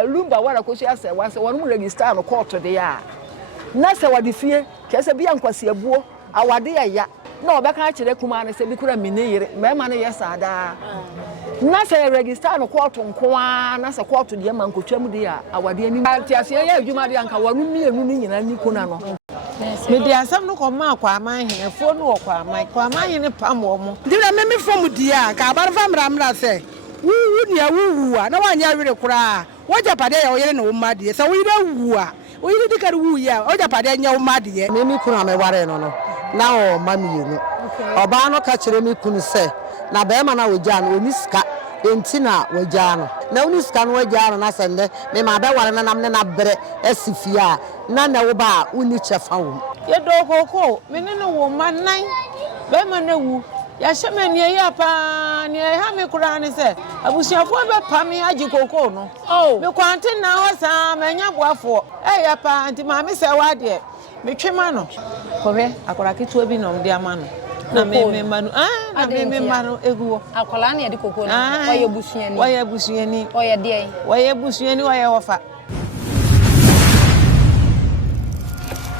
lumba wala Akosua Serwaa se wonu register no court de ya na se wade fie kese bia nkwase abuo awade ya na obeka kire kuma na se bi kura miniyire mema no yesada na se register no court nkoa na se court de ma nkotwam de ya awade ani antiase ya adwuma de anka wonu mienu ni nyina ni kuna no me di asam no koma kwa aman henefo no kwa aman hene pam wo mo dira me fom di a ka bar fam ramra se wu ni awu a na wanya were kura woja pade ya oyere na wo made se wo ire wu a wo ire dikare wu ya woja pade nya wo made me kuna me ware no no na o mamienu oba no ka kire me kunu se na be ma na woja no oni sika enti na woja no na oni sika no woja no na se nde me ma be ware na nam ne na bere asifia na na wo ba uni chefa wo ye do koko me ne no wo manan be ma na wu ya sheme ne ya pa ne ha me kura ne se abusuafo be pa me agi koko no me kwante na ho sa manya boafo ya pa anti ma me se wa de me twema no kobe akora ketu bi no de ama no na me manu na me manu eguwo akola na ye de koko no oye busuani oye de oye busuani oye wofa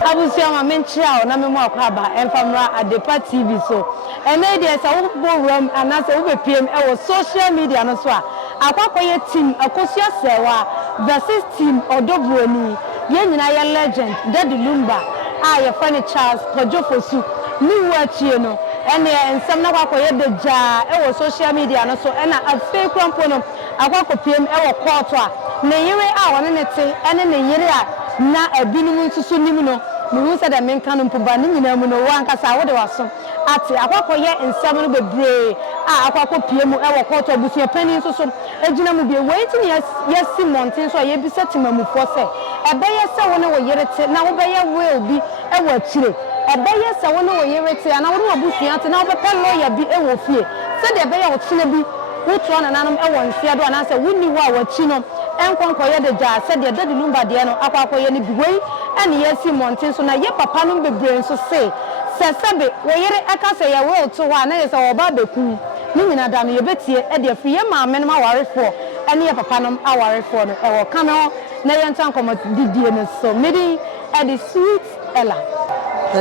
abusia ma menchia na me mo akwaba emfamra Adepa TV so ene de sa wo borum anase wo bepiem e wo social media no so a akwakoye team Akosua Serwaa versus team Brinii ye nyina ye legend Daddy Lumba a ye fani Charles Kojofosu ni wachie no ene ensam na akwakoye de ja e wo social media no so ena afi krampo no akwakopiem e wo court a ne yire a wone ne te ene ne yire a na ebinum nsusu nim no me said that men can provide nyina mu no wankasa wo de waso ate akwakoye ensam no bebre a akwakopiem e wo court obusia pani nsusu ejina mu bi wait ni yesi mountain so ye bi setimamu fo se ebeye se wo ne wo yire te na wo beye will bi e wo akire ebeye se wo ne wo yire te na wo no obusia te na wo be lawyer bi e wo fie se de ebeye wo tene bi wo to na nanom e wo nsia do na se wonni wo a wachi no enkonkoye de ja se de Daddy Lumba de no akwakoye ne bi wei ene yesi mountain so na ye papa no bebre so se sebe wo yire aka se ye wo to wa na ye se wo ba beku ni nyina da no ye betie e de free ma men ma warefo ene ye papa no awarefo no e wo ka no na ye ntan komo didie no so medi e de sweet Ella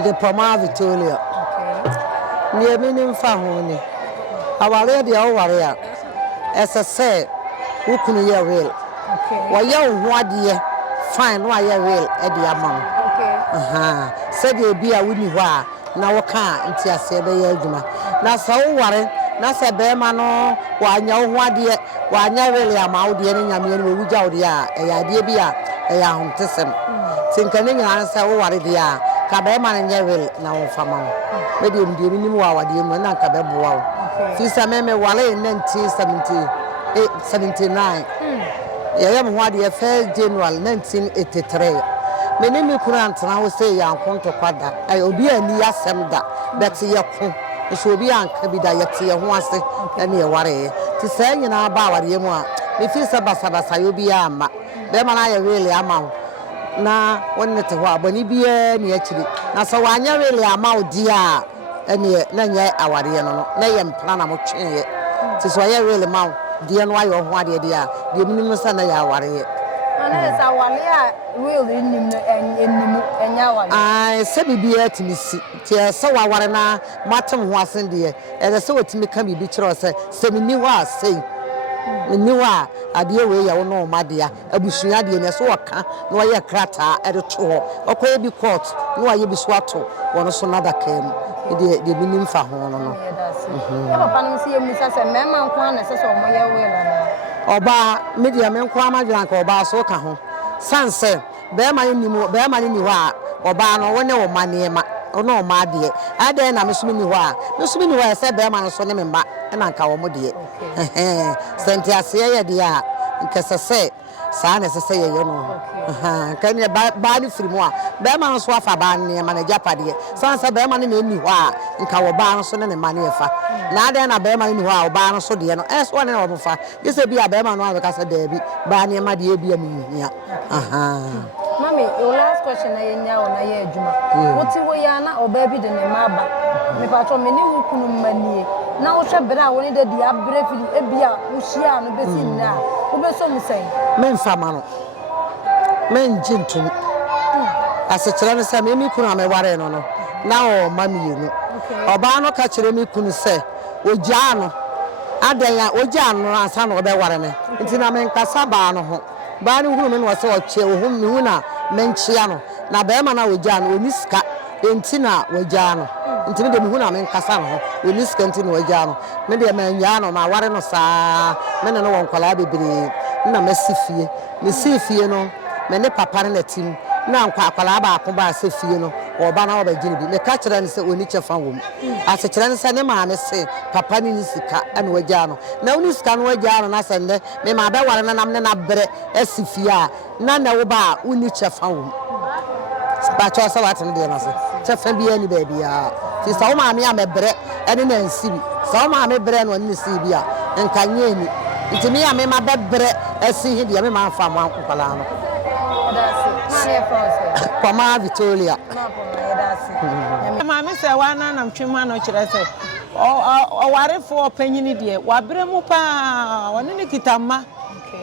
de Poma Victoria ni eminim fa ho ni aware de aware a ese se ukunu ye real wa ye ho ade fine no aye real e de amam se de bia woni ho a na wo ka nti ase be ye adwuma na sa wo ware na se be ma no wa nya ho ade wa nya real ama wo de ne nyame ne wo gya wo de a e ya de bia e ya hontesem tinkane nya sa wo ware de a ka be ma ne nya real na wo fama me de mdi ni mu wa wade mu na ka be boa wo fi sa me wale 1979 ya mo wade 1 January 1983 meni mi kurant na wo say ya nkonto kwada ay obi ani asem da bet ye ko so obi anka bi da yete ye ho ase na ye ware ti say nyina ba ware mu a me fi sa basa yo bi ama be ma na ye wele ama na wonne te ho abani bia ne akiri na so wanya wele ama odi a ene na nya aware no na ye mpana na mo twen ti so ye wele ma die no ayo ho ade dia de minimum sa na ya aware ana sa wale a real nim no ennim enya wale ai se bibia timisi ti se waware na matem ho asen de e se wotimi ka bibi kire se semini ho asei ni wa ade we ya wo no madea abusua de ne so waka na wa ye krata e de to okoye bi court na wa ye bi so ato wono so nada kam de minim fa ho no papa no si emusa se mema nko na se so mo ye we la na oba media men kwa amadwan ka oba so ka ho sanse be ma ni ho a oba no wone wo manema ono o ma de ade na mesumi ni ho a se be ma no so ne memba na nka wo mo de senti ase ye de a nkese se sa na se ye no kan ye ba ni firi mu a be ma no so afa ba ne ma na japade sanse be ma ne ni ho a nka wo ba no so ne ma ne fa na ade na be ma ni ho a oba no so de no so ne wo fa gese bi a be ma no a be ka se da bi ba ne ma de bi am hia Mami, your last question na yenya o na ye adwuma. Woti wo ya na oba bi de ne maba. Me patro me ni hukunu manie. na wo hwe bra wo ne da di abre fili ebia wo hia no besi na wo be so misen men fama no men jintum asekere no se me kunu ameware no no na o mami yenu oba no ka kire me kunu se ogya no adanya ogya no ansa no be ware me nti na men kasa ba no ho ba ni hunu me no se o che o hum me hu na men chia no na be ma na ogya no oni sika enti na ogya no enti me de me hu na men kasa no oni sika enti na ogya no me de men nya no ma ware no saa me no won kwala bebre na masifie me sifie no me ne papa na tim na nkwa akwala ba akoba asefie no oba na oba gini bi me ka kire ne se oni chefa wom asekire ne se ne ma me se papa ni sika ana wagya no na oni sika no wagya no na se ne me ma be ware na nam ne na bere asifie a na wo ba oni chefa wom ba cho sa wat ne de na se chefa bi ani ba bia ti sa wo ma me amebere ene na nsibi sa wo ma me bere no ni sibi a nka nye ni ntimi a me ma be bere asi hi de me ma fa mo ankwala no Pama Victoria. Mama say wana na mtwema no kire say o ware fo panyini de wa bere mu pa woni ne kitama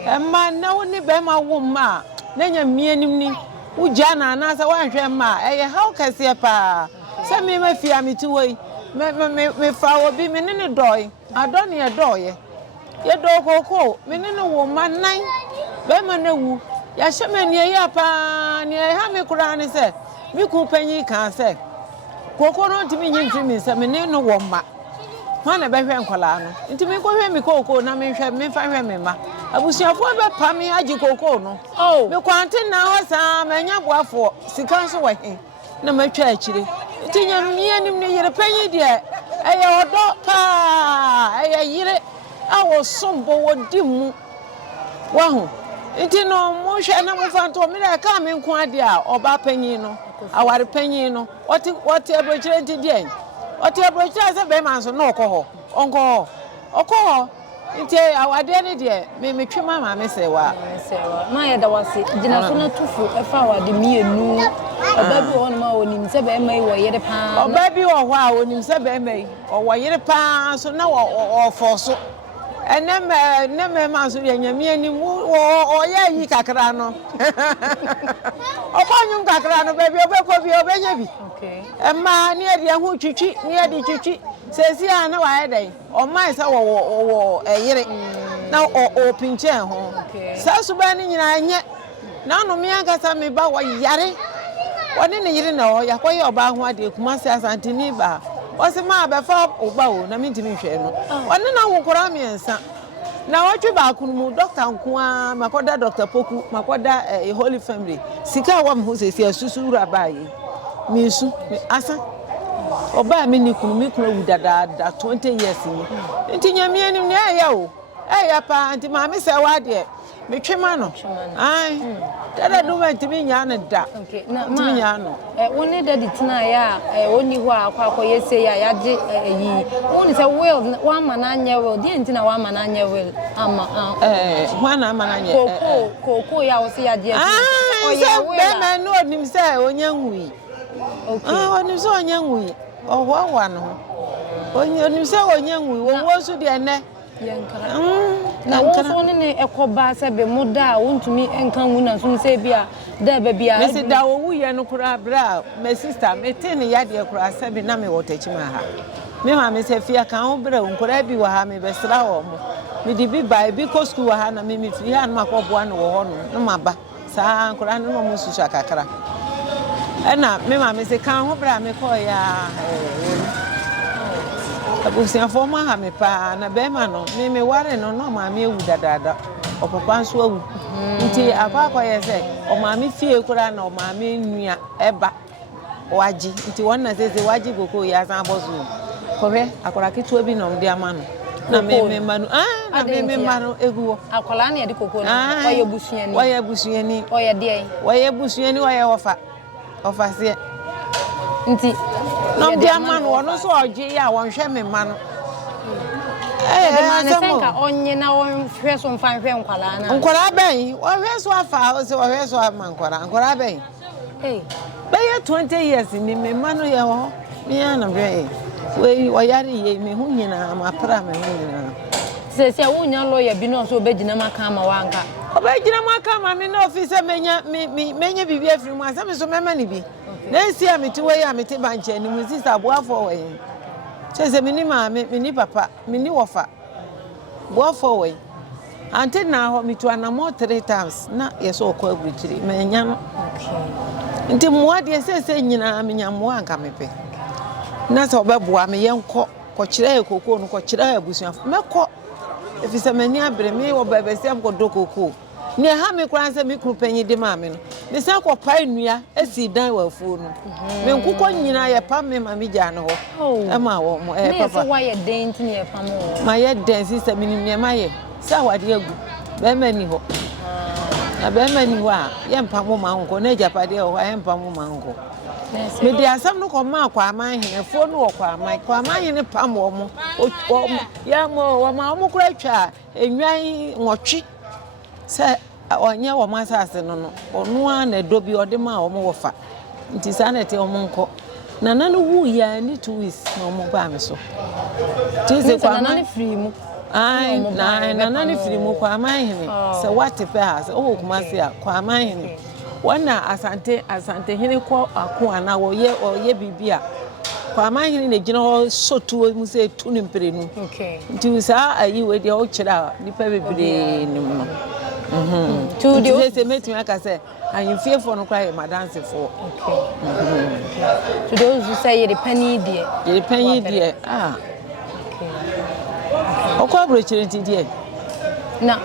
emma na woni be ma wo ma na nya mienim ni ugya na na say wan hwe ma eye how kase pa say me ma fia me ti woi me fa obi me ne doi adoni e doye ye do koko me ne wo ma nan be ma na wu ya shemani ya pa ni ha me kura ni se mi ku panyi kan se koko no ntimi nyimfi mi se me ne no wo ma ho na be hwe nkwala no ntimi ko hwe mi koko na me hwe me fa hwe me ma abusuafo be pa mi agi koko no me kwante na ho sa manya boafo sika so wa he na matwa akire tinya mienim ne yire panyi de eye odo pa eye yire awo sombo wodi mu wa ho Iti no mo hwe na mo fanto me na ka me nko ade a oba panyin no aware panyin no what abrochire nti de what abrochire se be man so no okoho okoho nti awade ne de me twema ma me sewa ma ye da wase gina so na tufu efa awade mienu oba bi won ma onim se be mai wo yere pa oba bi wo ho a onim se be mai o wo yere pa so na wo foso eneme ma so yanyame ani o ya yi kakra no obanyum kakra no baby obekọ bi obenya bi okay emma ni ade hu twitwi ni ade twitwi sesi a na wa edan o mai sa wo eyire na o pinche ho sa suba ni nyina anye na no me agasa me ba wo yare woni ne yire na o yakoye oba ho ade kuma se asantini ba Wasi ma befa obawo na mintimi hwe no. Woni na wokora miensa. Na watwe ba kunu doctor nkoa makoda Dr. Poku makoda Holy Family. Sika wa mhu sesi asusu ra baye. Misu asa. Oba mi ni kunu mi kunu dada 20 years ni. Nti nyame anim ne aya o. Aya pa nti ma me se wa de. Me twema no. Ai. Dada do ma ntimi nya na da. Okay. Na ntimi nya no. Woni dadi tina ya oni ho akwa yese ya yaje yi. Woni se will wa ma na anya will. Di ntina wa ma na anya will. Ama wa na ma na anya. Koko ya wo se yaje. Oya will. Be ma no onim se onya nwui. Okay. Onim se onya nwui. Ohwa no. Onim se onya nwui. Wo so de ne. Na wo so ne ekoba se be muda wontumi enka wuna so se bia da ba bia me se da wo wuye no kura bra my sister me tin ya de kura se be na me wo Techiman ha me ma me se fia kan wo bra nkura bi wa ha me be sra wo mo me di bi ba bi ko school wa ha na me fi ha na makoboa no wo ho no ma ba sa nkura no mo susu akakara na me ma me se kan wo bra me ko ya abusia forma ha me pa na be ma no me ware no no ma me ewu dadada o papa nso awu nti akwa ye se o ma me fie kura na o ma me nua eba waji nti wonna se waji koko ya san bozu ko be akora kitu bi no ndi ama no na me manu na me manu eguwo akola na ye di koko no oye busuani oye busuani oye de oye busuani oye ofa se nti no dia man wono so oje ya won hwe me ma no man senka onye na won hwe so mfa hwe nkwala na nkwala ben wo hwe so afa o se wo hwe so ama nkwala ben be 20 years ni me ma no ye ho me ya na hwe we oyare ye me hu nyina ma pra me hu nyina se wo nya lawyer bi no so obegina maka ma wanka obegina maka ma me no office menya bibi afiri mu asem so mema ni bi na nsi a meti we ya meti banche ni mu sister boafo we se me ni ma me ni papa me ni wofa boafo we ante na ho metu anamo 3 times na yeso okwa abuchiri menya no nti muade se nyina menya mo anka mepe na so beboa me yenko ko kire ekoko no ko kire abusuafo meko efisa mani abre me wo babesiam ko dokoko ne ha me kran se me kru panyi de ma me no me se ko pai nua esi dan wa fu no me nkukọ nyina ye pam me ma me gya no ho e ma wo mo papa me se wa ye den ti ne pam wo ma ye den si se minim ne ma ye se awade agu be ma ni ho na be ma ni ho a ye mpam ma nko na japade ho ye mpam ma nko me di asam no ko ma kwa aman henefo no kwa aman hene pam wo mo ya mo wo ma mo kura twa enwan nwotwe se onye wo ma asase no ono a na do bi ode ma wo mo wofa nti sa na te wo mo nko na na no wu ya ni 2 weeks na mo ba me so ti se kwa na free mu ai na ni free mu kwa aman hene se what if has o kuma se kwa aman hene wana asante hene ko ako ana wo ye bibia kwa amahini ne gina ho sotuo mu se tu ni mperenu nti sa ayi we de o kira nipa bebre ni mu tu de se meti aka se ayimfie fo no kwa e madanse fo tu de o say ye pani die o ko abrochire nti die na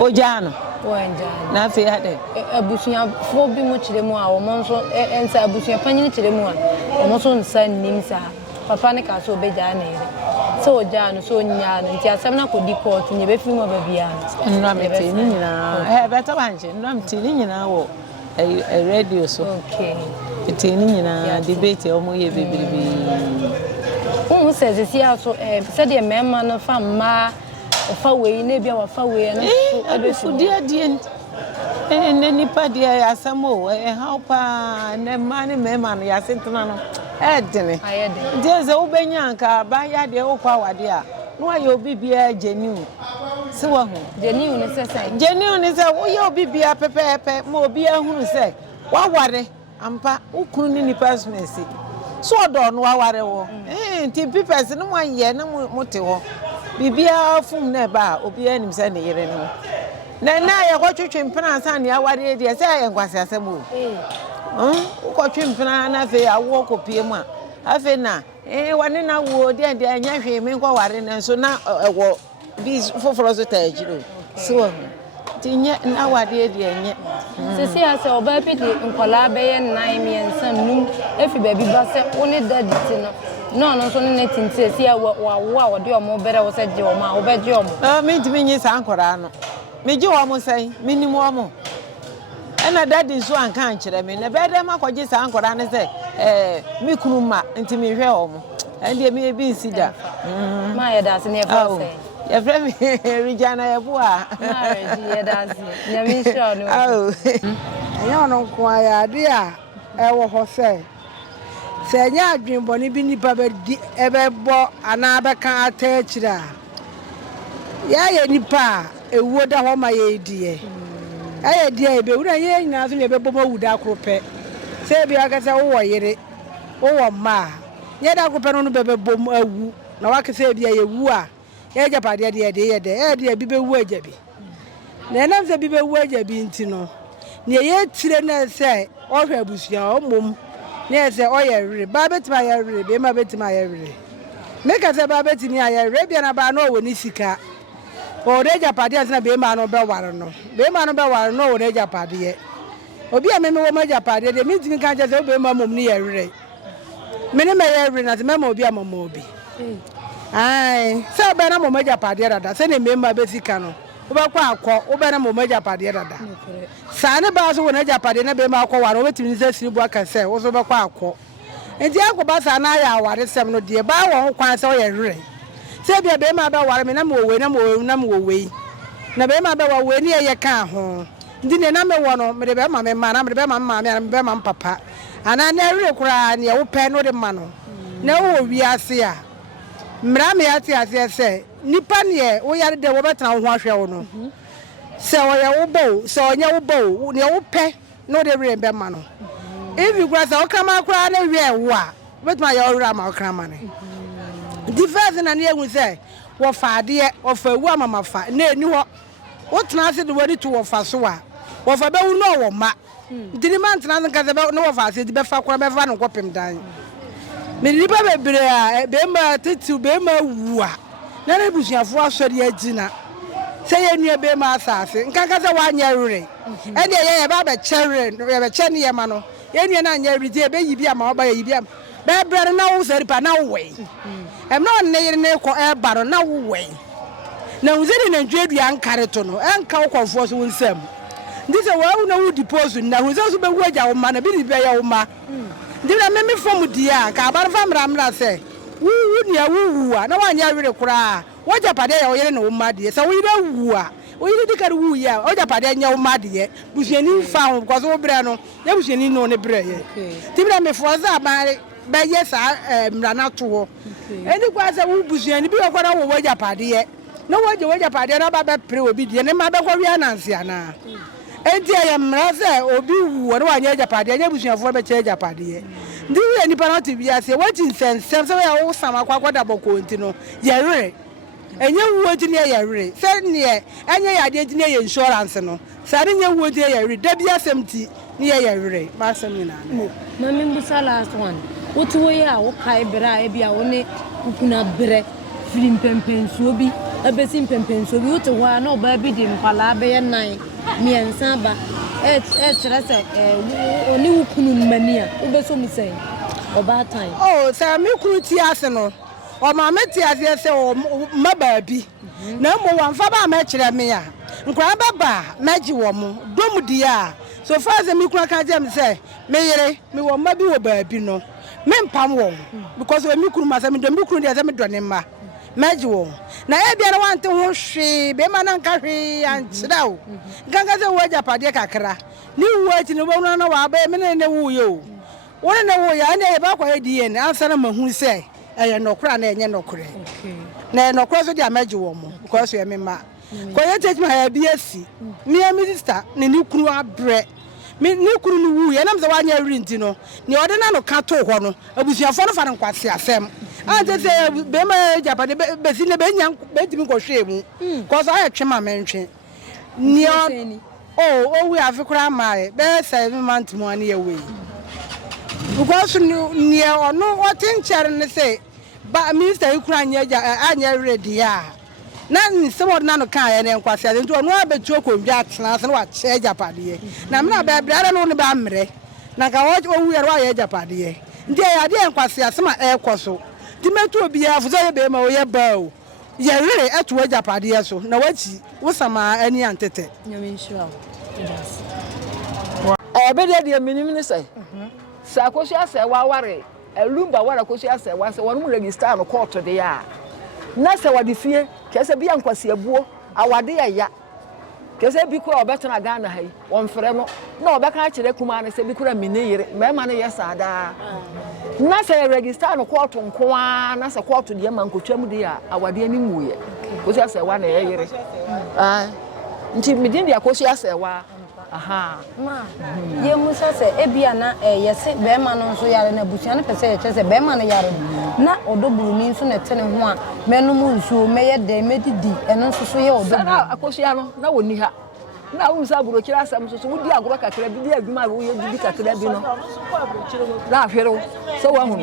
o jano wanja na fe ade abusuya fo bi mu kire mu a wo monso ensa abusuya panyin kire mu a wo monso nsa nim sa papa ne ka so obeja na ire so oja no so nya no nti asem na ko di court nye be film ba bia no me ti ni nyina beta banche no me ti ni nyina wo radio so ti ni nyina debate o mo ye bebribi wo se se sia so se de mema no fa ma ofa we na bia wa fa we na abefudi adie ne nipa dia asamo how pa ne mani mema no ya sentena no edene je ze ubenya nka ba ya de okwa wade a no aye obi bia genuine se wa hu genuine ne se genuine ne se wo ye obi bia pepepe ma obi ahunu se wa ware ampa ukunu ni nipa smesi so odo no wa ware wo nti pipes no mo ye na mo te ho bibia fum na ba obi anim se ne yire no na ye ko twetwe mpena san ne aware de se ye nkwase asem o ko twempena na fe awo ko pie mu a afe na wane na wo de anya hwe me nko ware na so na ewo bi foforo so ta ejiro so tinye na wade de enye sisi ase oba bi de nkola be ye 9 miensa num efi ba bi ba se woni daddy ti no so ne tinti esi a wo a wo de omo bere wo se je omo a wo be je omo me ntimi nyi sa nkora no me je omo sai minimum omo ena daddy so anka ankere me na be de makoje sa nkora ne se me kunu ma ntimi hwe omo ende me bi nsida ma ya da se ne fa se ya frame Regina ya bua marriage ya da se na mi sure no anya no ko ya de a ewo ho se nya adwinbo ni bi nipa be di ebebo ana be kan atachira ya nipa ewuo da ho ma ye die aye die be wura ye nyina so ne bebo mawuda akrope se bi aka se wo yere wo ma ye da akrope no bebo awu na wa ka se bi ye wu a ye japade de ye de bi be wu ajabi na na se bi be wu ajabi ntino ne ye tire na se o hwe abusuan o mom ne se o ye rere ba betima ye rere be ma betima ye rere me ka se ba betimi ye rere bia na ba no wo ni sika o de japade asna be ma no be ware no o de japade ye obi a me wo ma japade de mi timi kan je se o be ma mom ni ye rere me ne me ye rere na se me ma obi a mom obi ai se be na mom japade dada se ne me ma be sika no wo ba kwa akọ wo be na mom japade dada sane ba so wona japade na be ma akọ ware wo betimi se siribu aka se wo so be kwa akọ enti akoba sa na ya aware sem no de ba wo kwan se o ye rere se bia be ma ba ware me na mo we na be ma ba wa we ni ye ka ho ndi ne na me wo no me de be ma me ma na me de be ma me be ma papa ana na rere kura ne wo pe no de ma no na wo wiase a mra me ate ase se nipa ne wo yare de wo betena ho ahwe wo no se wo ye wo bo se onye wo bo ne wo pe no de remember ma no if you grasa o kama kra na wie wo a betuma ye ora ma o kra ma ne the first na ne ehun se wo fa ade wo fa wu amama fa na eni ho wo tena ase de wori to wo fa so a wo fa be wu no wo ma dini man tena nka se be no wo fa ase di be fa kra be fa no kopem dan me nipa bebre a be ma tetu be ma wu a na na busuafo asori agina se ye nua be ma asase nka nka se wa anya rere ene ye ba be chere ye be che ne ye ma no ye nua na anya rere die be yibi ama oba ye yibi am be bre na wo seri pa na wo we em na ne yire ne ko e baro na wo we na uzeri na ndwedua nkare to no enka wo kwofo so nsam ndi se wa wu na wo depose na hu so be wu agya wo ma na bi ni be ye wo ma ndi na me fom dia ka bar fa mra se wu ni wu a na wa anya rere kura wo japade ya wo yire na wo ma die se wo yire wu a wo yire dikare wu ya wo japade nya wo ma die busuani fa ho because wo bre no ya busuani no ne bre ye ti bra me fo za ba be ye sa mra na to ho eni kwa se wu busuani bi wo na wo japade ye na wo japade na ba be pre obi die ne ma be ko wi ananse ana enti ya mra se obi wu na wa nya japade nya busuafo be che japade ye ndi we ni penalty bi ase what in sense se we wo sama kwa da boko enti no ye rere enye wu enti ne ye rere se ne enye ya de enti ne ye insurance no sa ne nye wu enti ye rere da bi asemti ne ye rere ma asem ni na ma me mbusa last one wotu we ya wo kai bra e bia wo ne kuna bre film pempensuo bi abesim pempensuo bi wotu wa na oba bi di nkwala be ye nan miensa ba chere se oni wukunu mania obeso mi sei oba tan oh sa me kuru ti ase no o ma me ti ase se o maba bi na mo wan fa ba ma chere me ya nkwa baba maji wo mo dom di a so far se me kuru ka je me se me yere me wo ma bi wo ba bi no me mpam wo because we me kuru ma se me do me kuru de se me do ne ma maji wo na e bia na wante ho hwe be ma na nka hwe anchira wo ganga se wo japade kakra ni wo ati no bo na wa ba me ne wo yo wo ne wo ya ne ba kwa edi ne ansa na mahu se eye nokura na enye nokure na nokura so dia maji wo mo because we me ma ko ye Techiman ya bi asi me minister ne ni kuru abre me ni kuru no wu ye na mse wa nya rinti no ne ode na no ka to ho no abusuafo no fa no kwase asem ante se be ma japade be si ne be nya be timi ko hwe mu cause I twema mentwe ni o we afikura mai be 7 months mo ani ye we because ni ono otinchere ne say ba minister ikura anya ready ya na nse mo na no kan ya ne nkwase ade nto ono abetu okondwa atena se na wa che japade na me na be bra no ne ba mre na ka o wi wa ye japade ndi ya de nkwase asema ekoso timetu obi ya fuzo ye be ma o ye ba o ye rere etu japade so na wachi wo sama ani antete nyame nsura obede de minim ne sai sa Akosua Serwaa ware elumba ware Akosua Serwaa se wonu register no court de ya na se wade fie kese bia nkwase abuo awade ya kese bi ko obetena Ghana hai won frɛ no na obeka kire kuma ne se bi kura miniyire mema ne yesa da na se register no court nkoa na se court de ma nkotwam de ya awade ani muye Akosua Serwaa na yeyire nti midin de Akosua Serwaa aha ma ye musa se ebia na yese be ma no so yare na busia na pese ye chese be ma no yare na odoburu ni so na tene ho a menum nsuo meye de medidi eno so so ye odoburu na Akosua no na woni ha na wo musa buro kira asam so wodi agoro kakra bi di adwuma wo ye di kakra bi no na ahwere so wa hu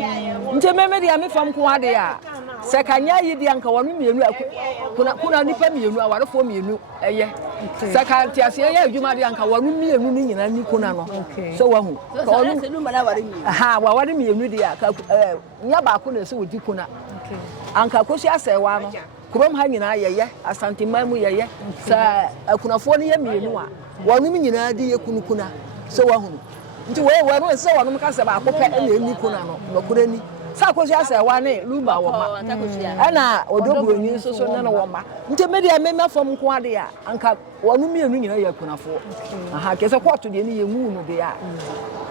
nte meme dia me fam ko ade a se kanya yi dia nka wonu mienu kuna nipa mienu awarefo mienu eye se ka ntiase ye adwuma dia nka wonu mienu ni nyina ni kuna no so wa hu ko wonu se duma na ware mienu aha wa ware mienu dia ka nya ba ko na se wodi kuna anka Akosua Serwaa no krom ha nyina yeye asanteman mu yeye sa akunafo ne ye mienu a wonu nyina di ye kunukuna so wa hu nti we no se wonu ka se ba akopɛ na eni kuna no nokure ni sa Akosua Serwaa ne Luma wo ma ana odoburoni so ne no wo ma nte media mema fam ko ade a anka wonu mienu nyina ya kunafo aha kese kwatu de ne yemu no de a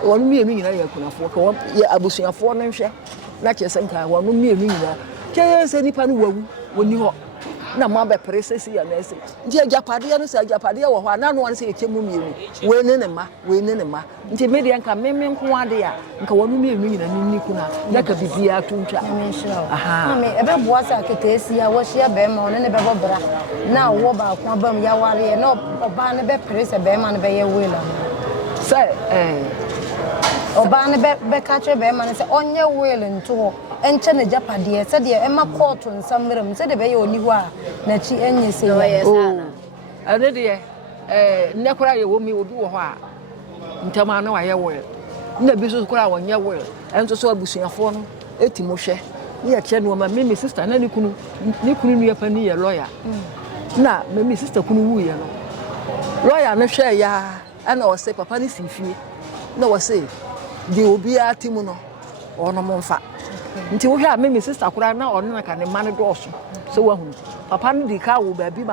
wonu mienu nyina ya kunafo ko ya abusuafo no hwe na kese nka wonu mienu nyina kese nipa no wawu woni ho na ma be presesi ya na ese nti agapade no se agapade wo ho ana no se ekemu mienu we ne ne ma nti media nka meme nko ade a nka wonu mienu nyina ni kuna na ka bibia tuntwa aha mame ebe boasa ketesi a wo hia be ma one ne be bobra na wo ba ko bam ya ware na oba ne be prese be ma ne be ye wela say oba ne be ka che be ma ne se onye wela nto enche ne japade se de ema court nsamrem se de be ye oni ho a na chi enye se ya ade de ne kora ye wo mi obi wo ho a ntama na wa ye wo na bi so kora wonye wo enso so abusuafo no etimo hwe ne ye che no ma me sister na ni kunu nu ya pani ye lawyer na me sister kunu wu ye no lawyer na hwe ya ana o se papa ni sifie na wo se di obi atimu no ono monfa nti wo hwe a me sister kora na ono na ka ne man do so so wa hu papa no di ka wo baabi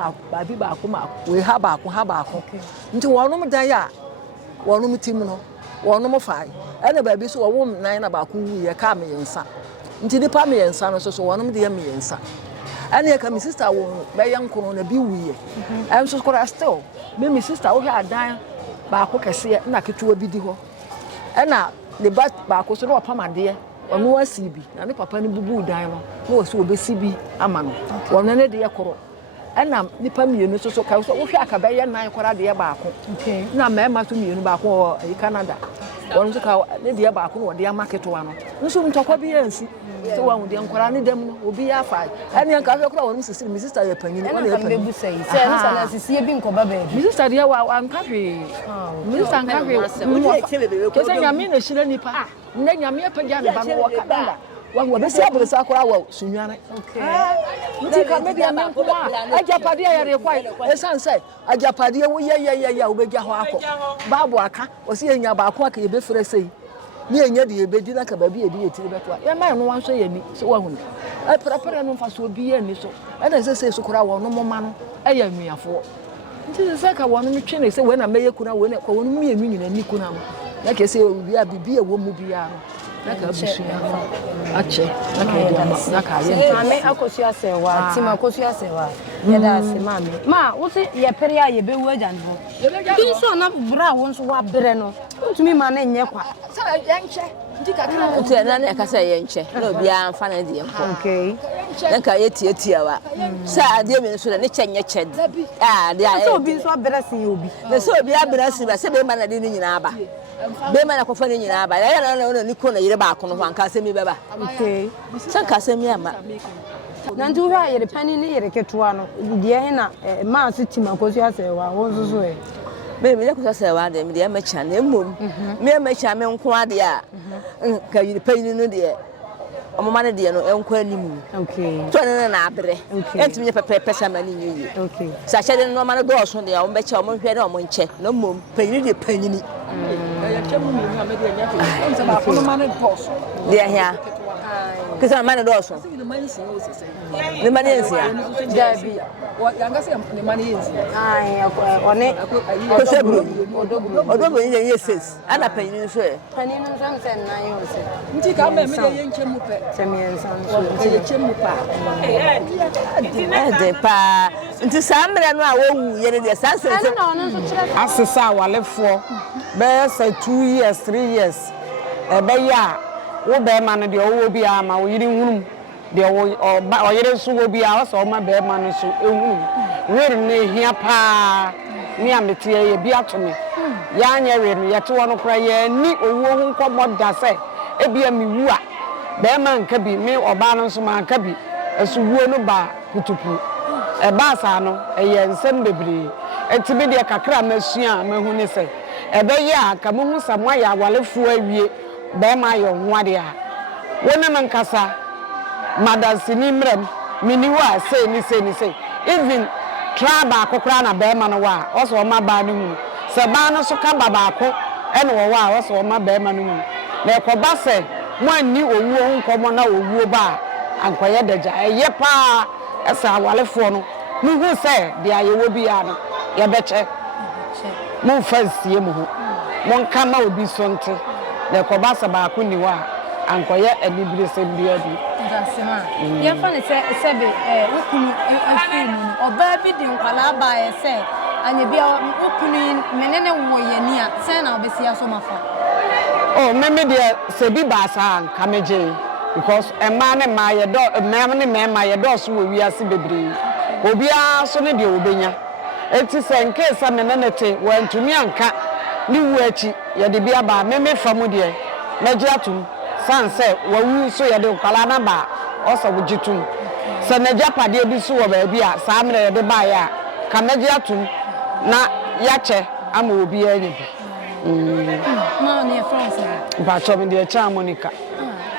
ba ko ma we ha ba ko nti wono mo dan ya wono mo timu no wono mo fai ene baabi so wo nan na ba ko wu ye ka me yensa nti di pa me yensa no so wono mo de ye me yensa ene ya ka me sister wo be yan kono na bi wu ye em so kora still me sister wo hwe adan ba ko kese na ketuwa bi di ho ena the ba ko so no pamade ono wasibi na ne papa ne bubu dan no na wo obesi bi ama no wono ne de yakoro ena nipa mienu so ka so wo hwe akaba ye nan kora de ba ko na mema so mienu ba ko Canada wono so ka ne de ba ko no de market wa no nso ntokwa bi yansi so wa de nkora ne dem no obi ya fa ene nka hwe kora wono sisi mi sister ye panyini wono ye panyini se nsa na sisi bi nkoba ba mi sister de wa anka hwe mi sister anka hwe kese nyame na shira nipa nne nyame apagya ne ba no wo kadanda wa be si abresa akora wa sunwane nti ka media men ko ajapade ya re kwai esanse ajapade wo ye wo begya ho akọ babu aka o si enya ba akọ aka ye be frɛ sei ni enya de ye be di na ka ba bi ye di ye tiri beto ya ma no wan so ye ni so wa hu e prapara no fa so bi ye ni so e na se so kora wo no moma no e ya nuafo nti se ka wo no mi twe ne se we na meye kuna we na kwa wo no mienu nyina ni kuna mo na ke se obi a bibi e wo mu bia no naka busua ache naka ye mame Akosua Serwaa Techiman Akosua Serwaa ye da se mame ma wo se ye pere a ye be wu agya no bi so na bra wo so wa bere no ntumi ma na nye kwa sa yenche ndi ka kana nti na na ka sa yenche na obi a mfa na die mpo okay nka ye tie wa sa ade me so na ne chenye chede de a so obi so bere sin obi na so obi abere sin ba se be ma na de ni nyina aba be ma na kofa ni nyina aba ya na ni ko na yire ba ko no anka se mi beba okay san ka se mi ama na ndu ha yire pani ni yire ketua no de na ma so Techiman Akosua Serwaa wo so so e me Akosua Serwaa de me de ma cha na mom me ma cha me nko ade a ka yire pani no de omoma ne de no enko animu okay to ne na abere entimi ne pepe sama ni nyi okay sa hye de no ma no do so de o mbe cha o mo hwe de o mo nche no mom pani de pani ya chemu mi na me de nya fe nse ba ko no ma ne boss de ahia kisa ma ne do so ni mani sin o sese ni ma ne nsia dabi wa yanga se ni mani yensi ai one ko se bro odogbo ni ye ses ana pani ni so e pani no sam se na yo se nti ka me de yenche mu pe semien san so ye chemu pa de pa nti samre no a wo wu ye ne de sanse ani na ono so kire asesa walefo be say 2 years 3 years be ya wo be ma no de wo bi ama wo yiri hunum de wo yiri so wo bi a so ma be ma no so ehunum wer ne hia pa ni amete ye bi atome ya nya wer no ye te wono kra ye ni owo hu nkomo da se e bia mi wu a be ma nka bi me oba no so ma nka bi asuwuo no ba kutupu e ba sa no e ye nsem bebre enti bi de kakra masua mahu ni se e be ya ka mu hu samwa ya walefo awie be ma yo ho ade a wona man kasa madansini mrem mini wa say ni say even traba akokra na be ma no wa o so ma ba no hu se ba no so ka ba ba ko e no wa o so ma be ma no hu na ko ba se mo ani owuo nkomo na owuo ba ankoye daja eye pa esa awalefo no mu hu se de ayewo bia no ye beche mo fansie mu ho mo nka ma obi sonte na kobasa ba ko niwa ankoye anibire se bia bi dasema ye fa ne se be ukunu afinu oba bi di nkwala ba ye se anya bia ukunu menene wo ye ni a se na obesi aso mafa oh meme de se bi ba sa kameje because a man and my dog, man and man, my dogs will be as baby. Obia so ne de obenya. It is in case I'm an entity when to me and cat new wechi, ya de bia ba meme famudie. Najatum, san say, well, so ya de Kalana ba, also with jitum. So Najapa de be so baby, Sam de baya, Kamajatum, na yache, am will be any. No, near France. But I'm in the charmonica.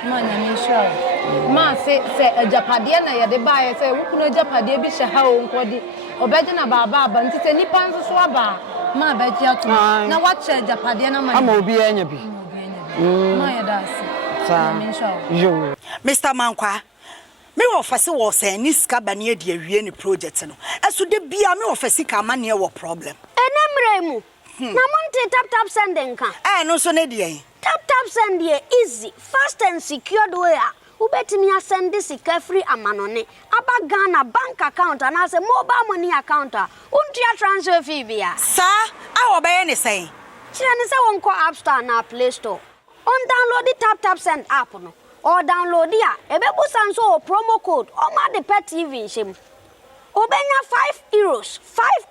Man, I'm sure. Ma say a Japadian, I had the buyer say, who could Japadia be shahao, Cody, or Bedina Baba, and it's any pants of swaba. Ma bet you now watch a Japadiana, my will be any. My that's Mr. Mankwa. Me officer was saying this cabane de any project. As to the be a me officer come near what problem. And I'm Remu. Namonte Taptap Sending. I no so nedia. Taptap Send ye easy, fast and secured way. Ubetimi send this free amanone. Aba Ghana bank account and as a mobile money account. Untia transfer fee via. Sir, I will buy anything. Chinese won't call App Store na Play Store. On download the Taptap Send app no. Or download ya. Ebebu sanso promo code. Oma the pet TV shim. Obenya €5,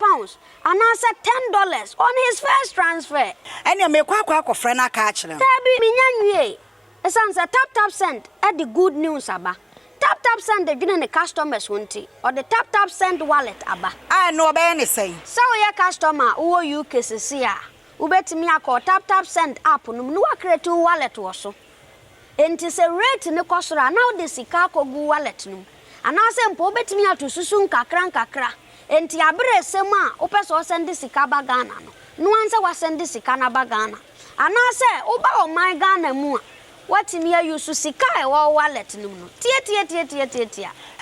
£5, and answer $10 on his first transfer. And you make quack friend a catch them. Tabi minyanwe. Esansa Taptap Send at the good news aba. Taptap Send the giving the customers wunti or the Taptap Send wallet aba. I know about anything. So your customer who you kisisia. Ubeti mi ako Taptap Send app no mnuwa create wallet waso. Enti se rate ne kosora now the sikako gu wallet no. Anase mpo betimi atususu nkakra enti abere sema opeso send sika ba Ghana no no anse wa send sika na ba Ghana anase oba o my Ghana mu a watimi ayusu sika e wo wallet no tie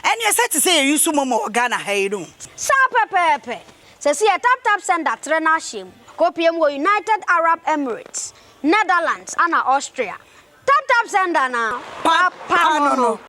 and you said to say you use momo Ghana hayru sa pepepe se si Taptap Send atre na him kopiem wo United Arab Emirates, Netherlands and Austria. Taptap Send na papa no